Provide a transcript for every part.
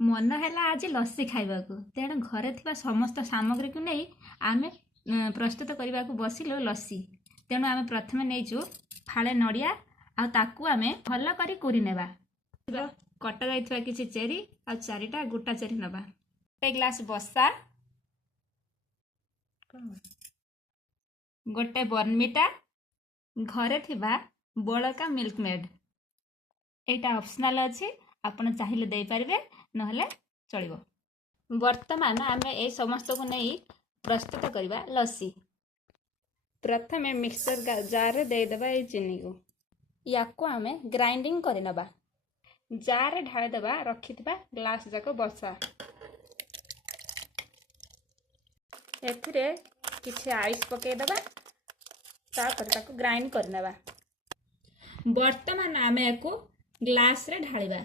मन है आज लस्सी खाइबा को तेणु घरे थिबा समस्त सामग्री को नहीं आमे प्रस्तुत करने को बसिलु लस्सी। तेणु आमे प्रथमे नहींचु फाळे नड़िया आ ताकू आमे भल करी कुरी नेबा। कटा जाइथिबा किछि चेरी आ चारिटा गोटा चेरी नबा। एक ग्लास बसा, गोटे बर्नमिटा, घरे थिबा बळका मिल्क मेड। एटा ऑप्शनल अछि, आपण चाहिले देई परिबे नहले चलिबो। वर्तमान आमे ए समस्त को नहीं प्रस्तुत करबा लस्सी। प्रथमे मिक्सर जार रे दे देबा ए चीनी को, याको आमे ग्राइंडिंग करे नबा। जार रे ढाळ देबा रखिथिबा ग्लास जाको बसा। एथिरे किछि आइस पके देबा, तापर ताको ग्राइंड कर नेबा। वर्तमान आमे एको ग्लास रे ढाळिबा।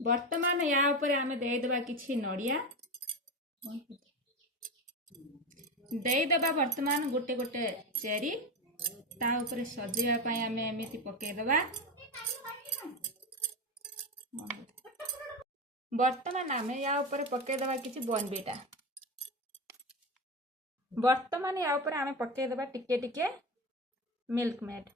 वर्तमान या ऊपर आमे दे देबा किछि नड़िया, दे देबा वर्तमान गोटे गोटे चेरी, ता ऊपर सजेवा पई आमे एमिति पके देबा। वर्तमान आमे या ऊपर पके देबा किछि बॉर्नविटा। वर्तमान या ऊपर आमे पके देबा टिके टिके मिल्क मेड।